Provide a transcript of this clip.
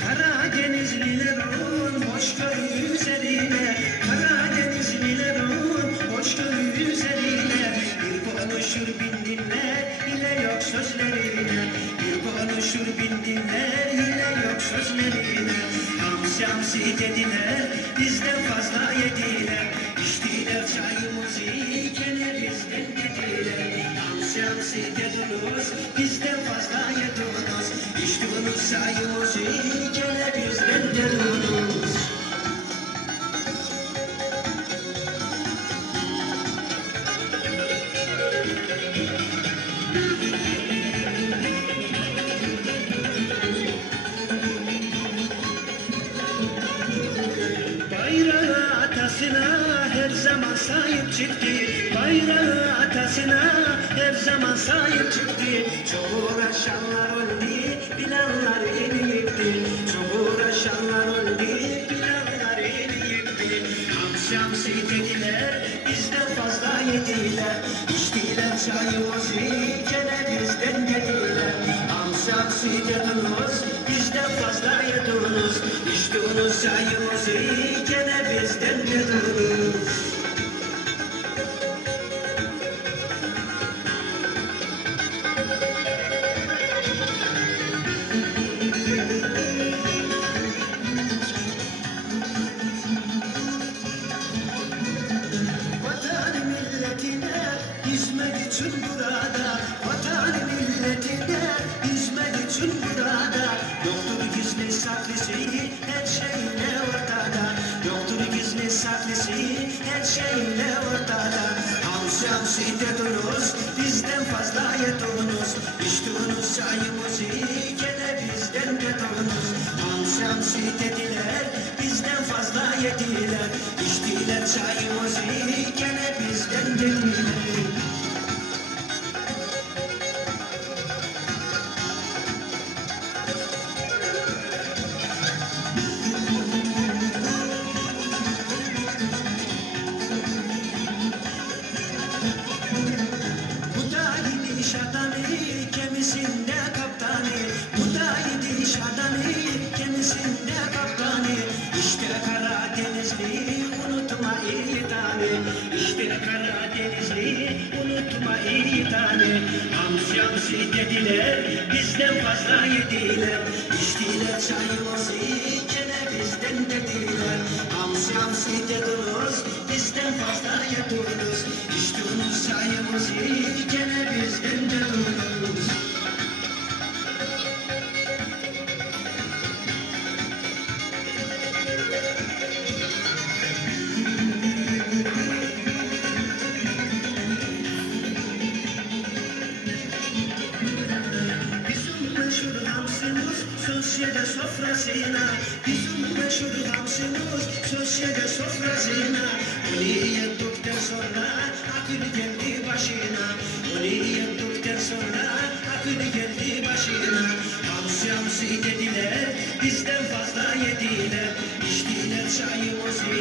Karadenizlilerin hoşgörü üzerine, Karadenizlilerin hoşgörü üzerine bir konuşur bin dinler, ile yok sözlerine. Bir konuşur bin dinler, ile yok sözlerine. Hamsi hamsi dediler, bizden fazla yediler. İçtiler çayımızı, gene bizden dediler. Hamsi hamsi dediniz, bizden fazla yediniz. İçtiğiniz çayımızı, gene bizden dediniz. Bayrağı atasına her zaman sahip çıktı. Bayrağı atasına her zaman sahip çıktı. Çok uğraşanlar oldu, planlar eli yıktı. Çok uğraşanlar oldu, planlar eli yıktı. Hamsi hamsi dediler, bizden fazla yediler. İçtiler çayımızı, gene bizden dediler. Hamsi hamsi dediniz, bizden fazla yediniz. İçtiğiniz çayımızı, gene bizden dediniz. Vatan milletine hizmet için burada, vatan milletine hizmet için burada. Yoktur gizli saklısı, her şeyle ortada. Yoktur gizli saklısı, her şeyle ortada. Hamsi hamsi dediniz, bizden fazla yediniz. İçtiğiniz çayımızı, gene bizden dediniz. Hamsi hamsi dediler, bizden fazla yediler. İçtiler çayımızı, gene bizden dediler. Bu da gidiş adamı, gemisinde kaptanı. Bu da gidiş adamı, gemisinde kaptanı. İşte Karadenizli, unutma iyi tane. İşte Karadenizli, unutma iyi tane. Hamsi hamsi dediler, bizden fazla yediler. İçtiler çayımızı, gene bizden dediler. Hamsi hamsi dediniz, bizden fazla yediniz. İçtiğiniz çayımızı, gene bizden dediniz. Bizim meşhur hamsimiz sosyete sofrasına. Bizim meşhur hamsimiz sosyete sofrasına. Onu yedikten sonra akıl geldi başına. Onu yedikten sonra akıl geldi başına. Hamsi hamsi dediler, bizden fazla yediler. İçtiler çayımızı,